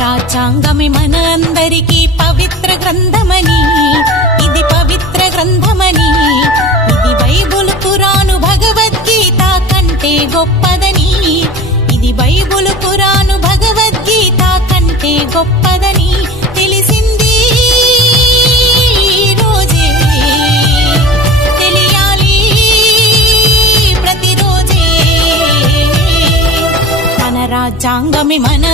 రాజ్యాంగమే మన అందరికీ పవిత్ర గ్రంథమని, ఇది పవిత్ర గ్రంథమని, ఇది బైబుల్ ఖురాను భగవద్గీత కంటే గొప్పదని, ఇది బైబుల్ ఖురాను భగవద్గీత కంటే గొప్పదని తెలిసింది రోజే, తెలియాలి ప్రతిరోజే. మన రాజ్యాంగమే మన